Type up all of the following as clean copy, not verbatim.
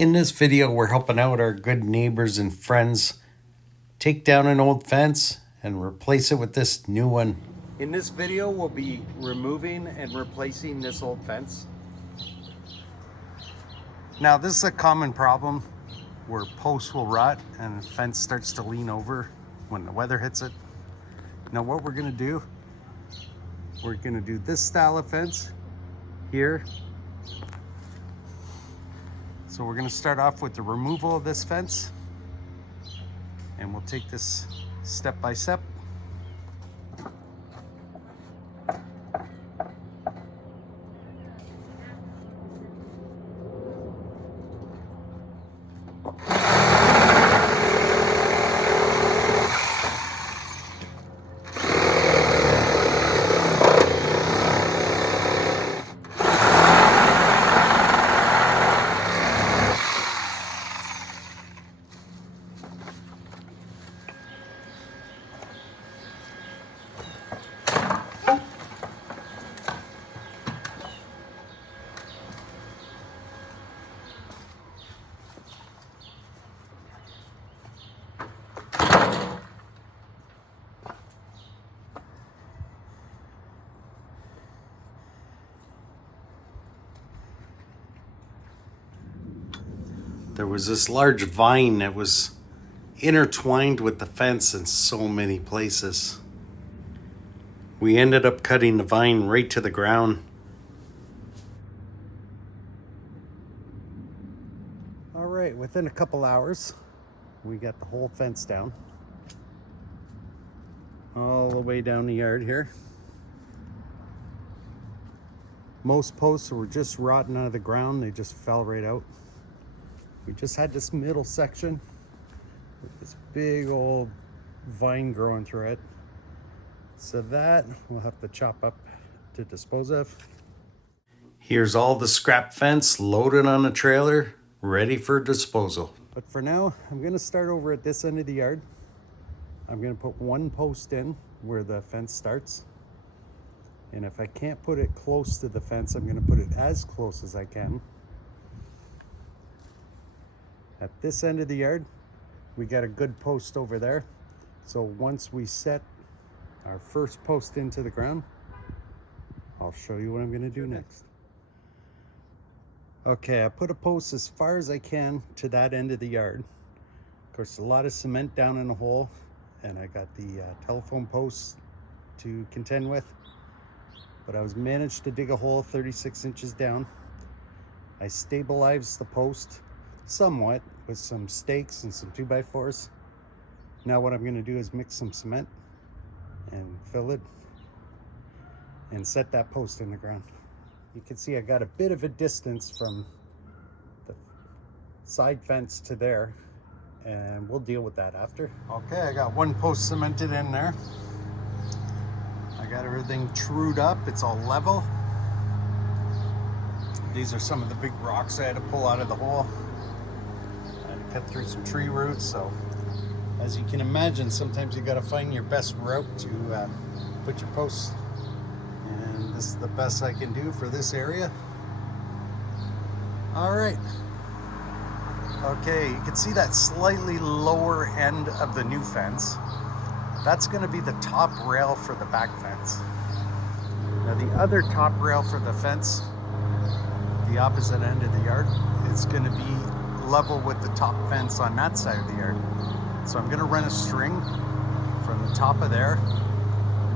In this video, we're helping out our good neighbors and friends take down an old fence and replace it with this new one. In this video, we'll be removing and replacing this old fence. Now, this is a common problem where posts will rot and the fence starts to lean over when the weather hits it. Now, what we're gonna do, we're gonna do this style of fence here. So we're gonna start off with the removal of this fence, and we'll take this step by step. There was this large vine that was intertwined with the fence in so many places. We ended up cutting the vine right to the ground. All right, within a couple hours, we got the whole fence down. All the way down the yard here. Most posts were just rotting out of the ground. They just fell right out. We just had this middle section with this big old vine growing through it. So that we'll have to chop up to dispose of. Here's all the scrap fence loaded on a trailer, ready for disposal. But for now, I'm gonna start over at this end of the yard. I'm gonna put one post in where the fence starts. And if I can't put it close to the fence, I'm gonna put it as close as I can. At this end of the yard, we got a good post over there. So once we set our first post into the ground, I'll show you what I'm gonna do next. Okay, I put a post as far as I can to that end of the yard. Of course, a lot of cement down in the hole, and I got the telephone posts to contend with. But I was managed to dig a hole 36 inches down. I stabilized the post somewhat with some stakes and some 2x4s. Now what I'm going to do is mix some cement and fill it and set that post in the ground. You can see I got a bit of a distance from the side fence to there, and we'll deal with that after. Okay, I got one post cemented in there. I got everything trued up, it's all level. These are some of the big rocks I had to pull out of the hole. Cut through some tree roots, so as you can imagine, sometimes you got to find your best route to put your posts, and this is the best I can do for this area. All right, okay, you can see that slightly lower end of the new fence. That's going to be the top rail for the back fence. Now the other top rail for the fence, the opposite end of the yard, is going to be level with the top fence on that side of the yard. So I'm gonna run a string from the top of there,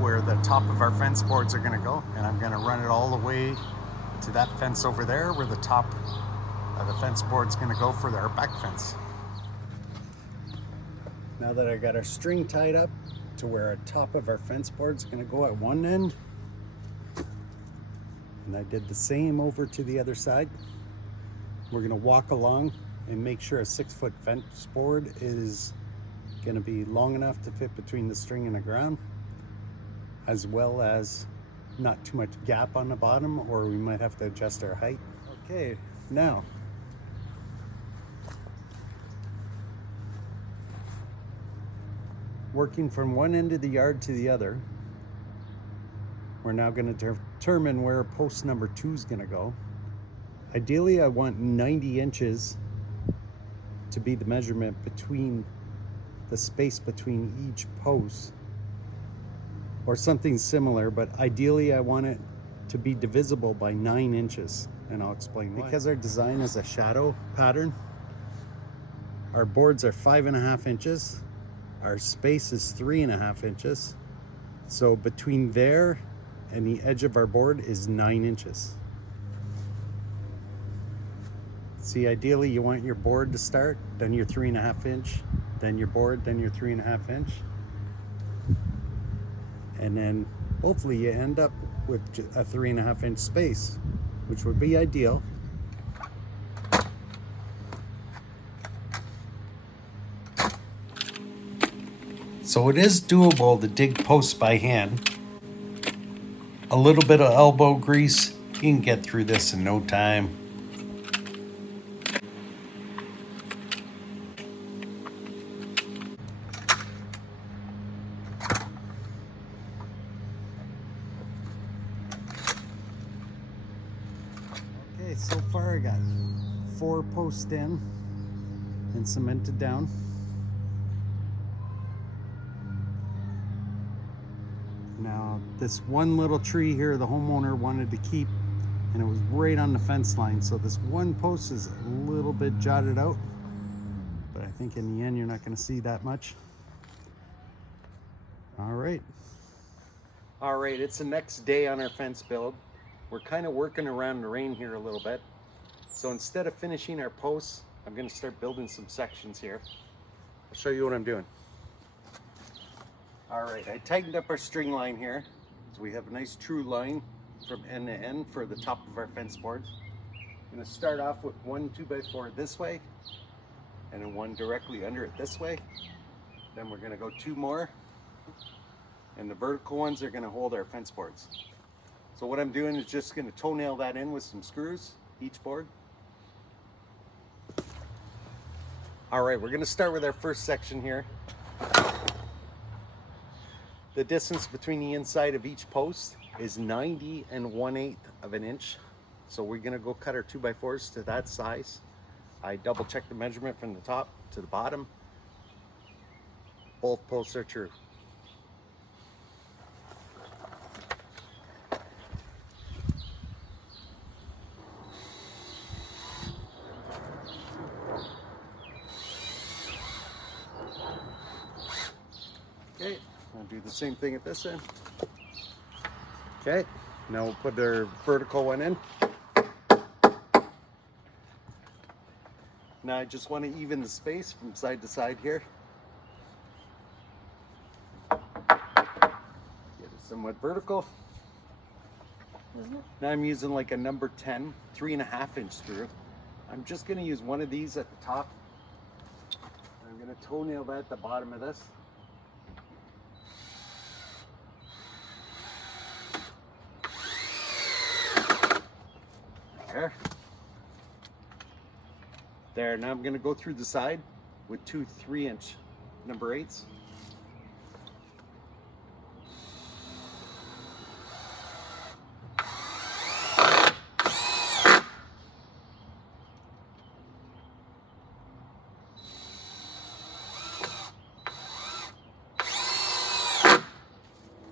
where the top of our fence boards are gonna go, and I'm gonna run it all the way to that fence over there, where the top of the fence board's gonna go for our back fence. Now that I got our string tied up to where our top of our fence board's gonna go at one end, and I did the same over to the other side, we're gonna walk along and make sure a 6-foot fence board is going to be long enough to fit between the string and the ground, as well as not too much gap on the bottom, or we might have to adjust our height. Okay, now working from one end of the yard to the other, we're now going to determine where post number 2 is going to go. Ideally, I want 90 inches to be the measurement between the space between each post, or something similar, but ideally I want it to be divisible by 9 inches, and I'll explain why. Because our design is a shadow pattern, our boards are 5.5 inches, our space is 3.5 inches, so between there and the edge of our board is 9 inches. See, ideally you want your board to start, then your 3.5 inch, then your board, then your 3.5 inch. And then hopefully you end up with a 3.5 inch space, which would be ideal. So it is doable to dig posts by hand. A little bit of elbow grease, you can get through this in no time. Okay, so far I got 4 posts in and cemented down. Now, this one little tree here the homeowner wanted to keep, and it was right on the fence line, so this one post is a little bit jotted out, but I think in the end you're not going to see that much. All right, it's the next day on our fence build. We're kind of working around the rain here a little bit, so instead of finishing our posts, I'm going to start building some sections here. I'll show you what I'm doing. All right, I tightened up our string line here, so we have a nice true line from end to end for the top of our fence boards. I'm going to start off with one 2x4 this way, and then one directly under it this way. Then we're going to go 2 more, and the vertical ones are going to hold our fence boards. So what I'm doing is just going to toenail that in with some screws, each board. All right, we're going to start with our first section here. The distance between the inside of each post is 90 1/8 of an inch. So we're gonna go cut our 2x4s to that size. I double check the measurement from the top to the bottom. Both posts are true. Okay, I'll do the same thing at this end. Okay, now we'll put our vertical one in. Now I just want to even the space from side to side here. Get it somewhat vertical. Now I'm using like a number 10, 3.5 inch screw. I'm just going to use one of these at the top. I'm going to toenail that at the bottom of this. There, now I'm going to go through the side with 2 3-inch number 8s.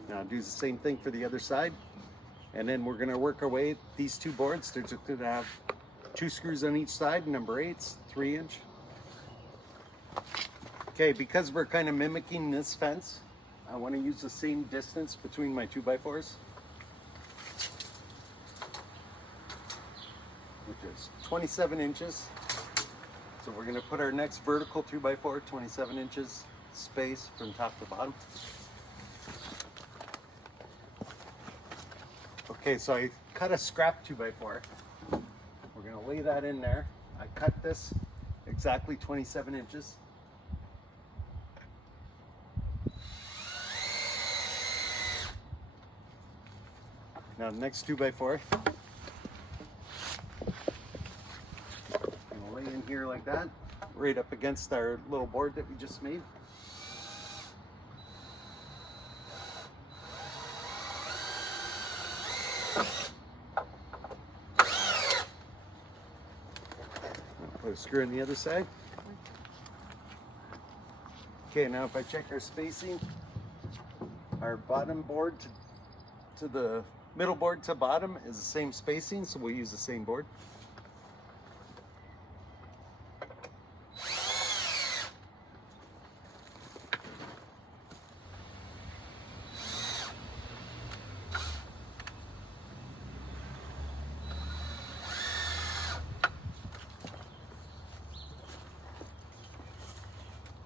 Now do the same thing for the other side. And then we're going to work our way, these 2 boards, they're just going to have 2 screws on each side, number 8s, 3-inch. Okay, because we're kind of mimicking this fence, I want to use the same distance between my 2x4s, which is 27 inches. So we're going to put our next vertical 2x4, 27 inches space from top to bottom. Okay, so I cut a scrap 2x4. We're going to lay that in there. I cut this exactly 27 inches. Now next 2x4. I'm going to lay in here like that, right up against our little board that we just made. Put a screw on the other side. Okay, now if I check our spacing, our bottom board to the middle board to bottom is the same spacing, so we'll use the same board.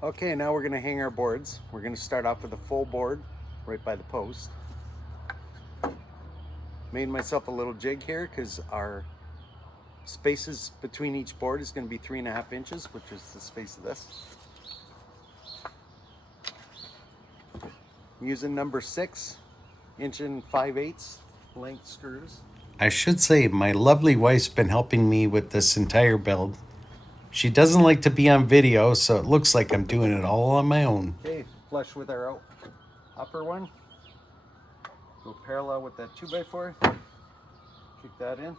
Okay, now we're going to hang our boards. We're going to start off with a full board right by the post. Made myself a little jig here because our spaces between each board is going to be 3.5 inches, which is the space of this. I'm using number 6 inch and 5/8 length screws. I should say my lovely wife's been helping me with this entire build. She doesn't like to be on video, so it looks like I'm doing it all on my own. Okay, flush with our upper one. Go parallel with that 2x4. Kick that in.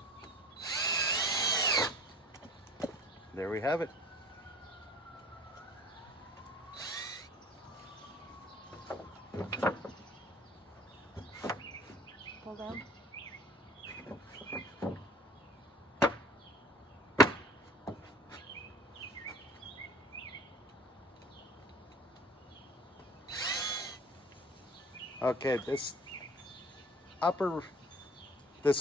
There we have it. Pull down. Okay, this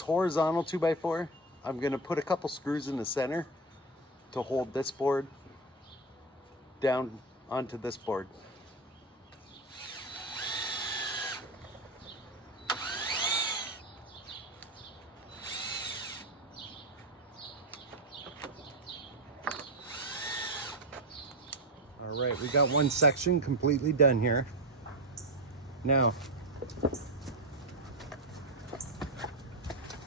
horizontal 2x4, I'm gonna put a couple screws in the center to hold this board down onto this board. All right, we got one section completely done here. Now,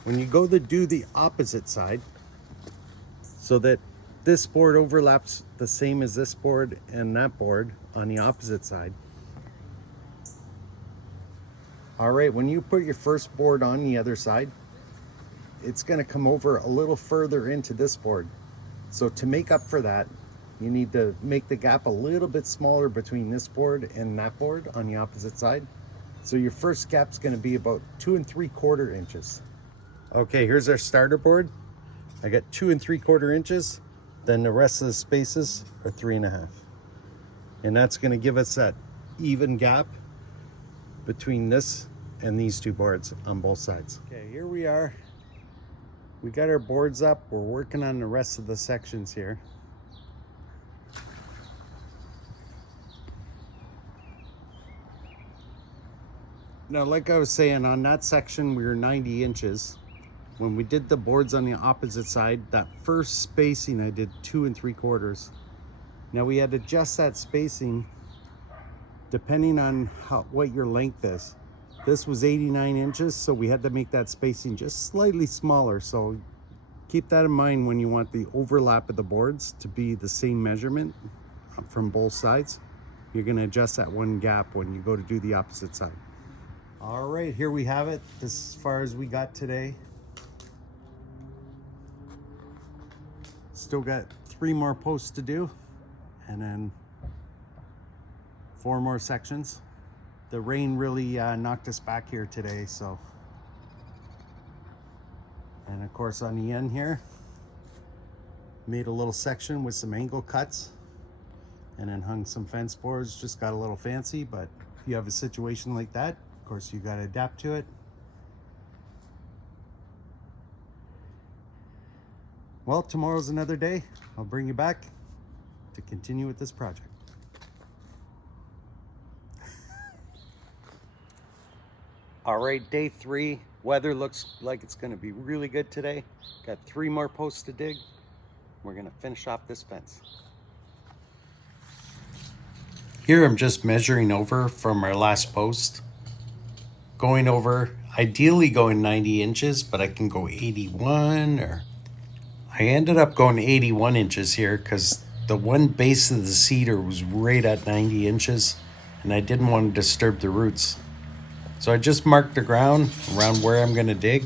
when you go to do the opposite side, so that this board overlaps the same as this board and that board on the opposite side. All right, when you put your first board on the other side, it's gonna come over a little further into this board. So to make up for that, you need to make the gap a little bit smaller between this board and that board on the opposite side. So your first gap's gonna be about 2 3/4 inches. Okay, here's our starter board. I got 2 3/4 inches. Then the rest of the spaces are 3.5. And that's gonna give us that even gap between this and these two boards on both sides. Okay, here we are. We got our boards up. We're working on the rest of the sections here. Now, like I was saying, on that section, we were 90 inches. When we did the boards on the opposite side, that first spacing, I did 2 3/4. Now we had to adjust that spacing depending on what your length is. This was 89 inches, so we had to make that spacing just slightly smaller. So keep that in mind when you want the overlap of the boards to be the same measurement from both sides. You're gonna adjust that one gap when you go to do the opposite side. All right, here we have it. This is as far as we got today. Still got 3 more posts to do, and then 4 more sections. The rain really knocked us back here today, so. And of course on the end here, made a little section with some angle cuts, and then hung some fence boards. Just got a little fancy, but if you have a situation like that, of course you got to adapt to it. Well, tomorrow's another day. I'll bring you back to continue with this project. All right, day 3. Weather looks like it's going to be really good today. Got 3 more posts to dig. We're going to finish off this fence. Here I'm just measuring over from our last post. Going over, ideally going 90 inches, but I can go 81 or... I ended up going 81 inches here because the one base of the cedar was right at 90 inches and I didn't want to disturb the roots. So I just marked the ground around where I'm going to dig.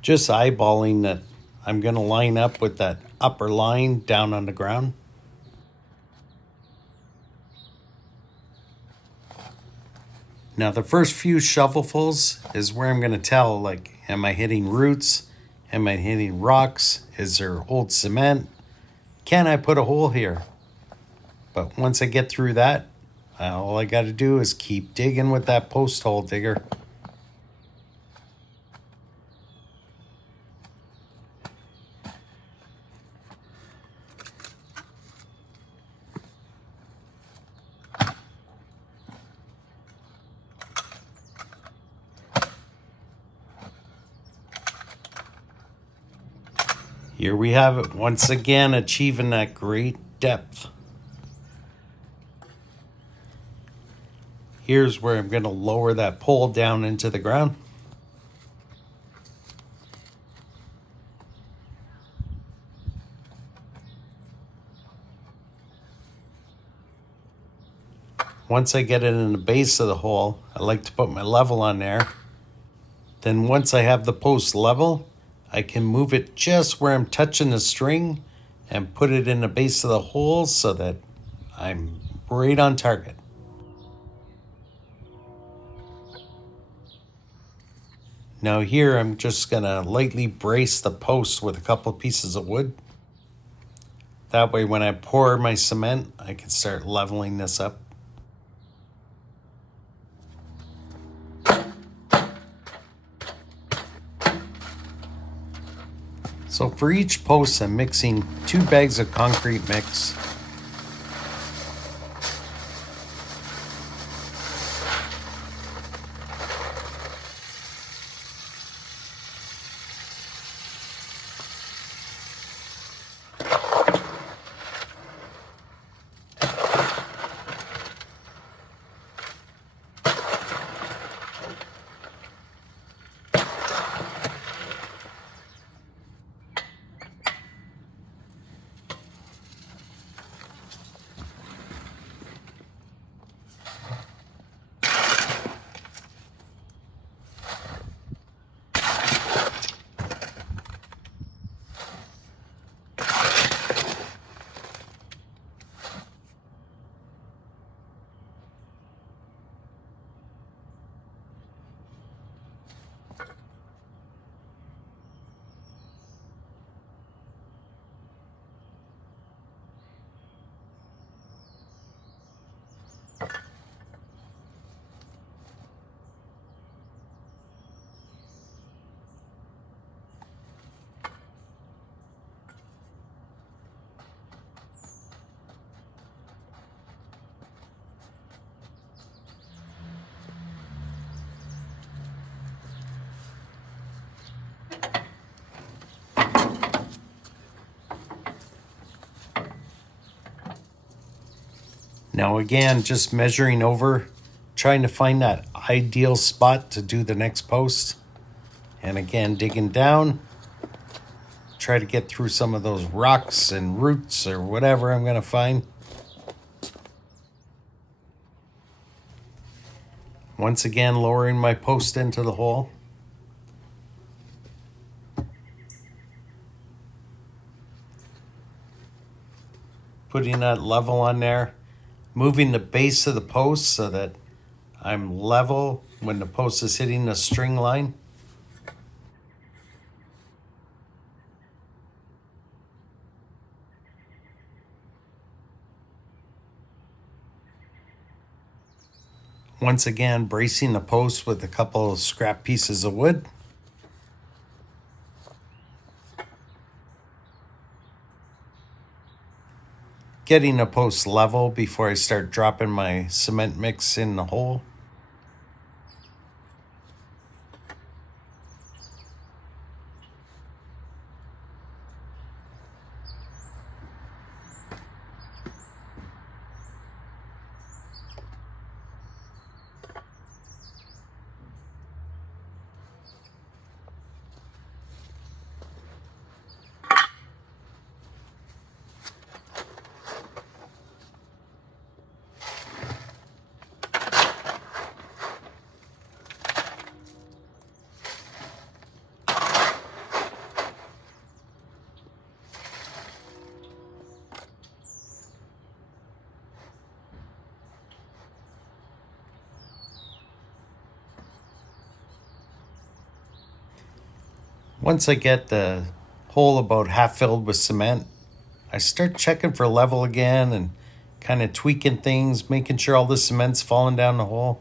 Just eyeballing that I'm going to line up with that upper line down on the ground. Now the first few shovelfuls is where I'm going to tell, like, am I hitting roots? Am I hitting rocks? Is there old cement? Can I put a hole here? But once I get through that, all I got to do is keep digging with that post hole digger. Here we have it, once again achieving that great depth. Here's where I'm going to lower that pole down into the ground. Once I get it in the base of the hole, I like to put my level on there. Then once I have the post level, I can move it just where I'm touching the string and put it in the base of the hole so that I'm right on target. Now here I'm just gonna lightly brace the post with a couple pieces of wood. That way when I pour my cement, I can start leveling this up. So for each post, I'm mixing 2 bags of concrete mix. Now again, just measuring over, trying to find that ideal spot to do the next post. And again, digging down, try to get through some of those rocks and roots or whatever I'm gonna find. Once again, lowering my post into the hole. Putting that level on there. Moving the base of the post so that I'm level when the post is hitting the string line. Once again, bracing the post with a couple of scrap pieces of wood. Getting the post level before I start dropping my cement mix in the hole. Once I get the hole about half filled with cement, I start checking for level again and kind of tweaking things, making sure all the cement's falling down the hole.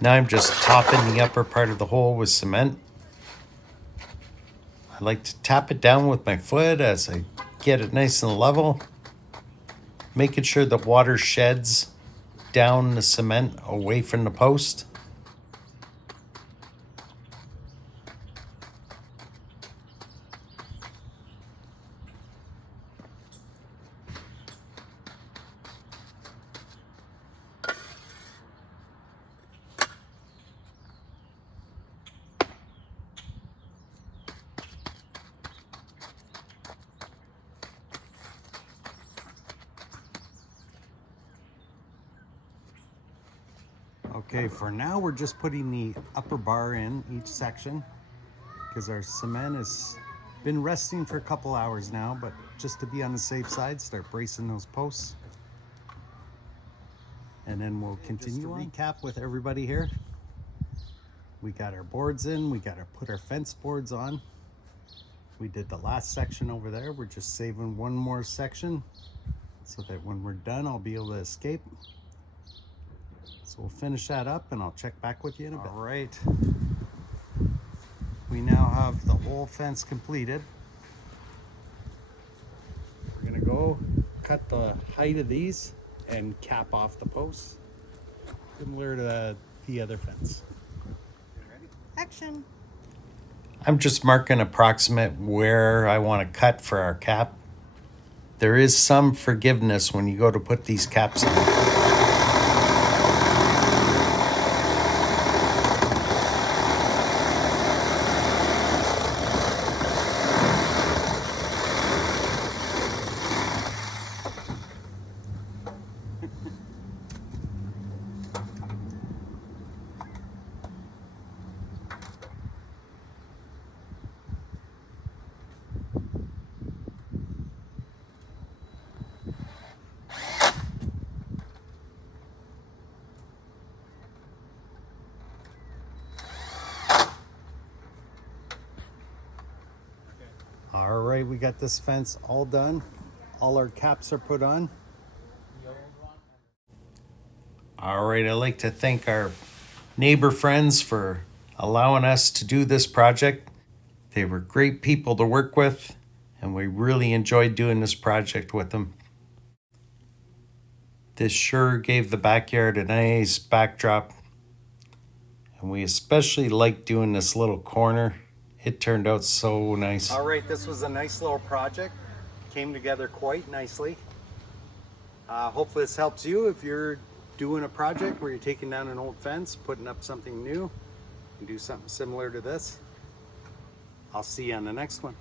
Now I'm just topping the upper part of the hole with cement. I like to tap it down with my foot as I get it nice and level, making sure the water sheds down the cement away from the post. Okay, for now we're just putting the upper bar in each section because our cement has been resting for a couple hours now, but just to be on the safe side, start bracing those posts. And then we'll continue on. Recap with everybody here. We got our boards in, we got to put our fence boards on. We did the last section over there. We're just saving one more section so that when we're done, I'll be able to escape. So we'll finish that up and I'll check back with you in a bit. All right. We now have the whole fence completed. We're gonna go cut the height of these and cap off the posts, similar to the other fence. Action. I'm just marking approximate where I want to cut for our cap. There is some forgiveness when you go to put these caps on. All right, we got this fence all done. All our caps are put on. All right, I'd like to thank our neighbor friends for allowing us to do this project. They were great people to work with, and we really enjoyed doing this project with them. This sure gave the backyard a nice backdrop, and we especially liked doing this little corner. It turned out so nice. All right, this was a nice little project. Came together quite nicely. Hopefully this helps you if you're doing a project where you're taking down an old fence, putting up something new, and do something similar to this. I'll see you on the next one.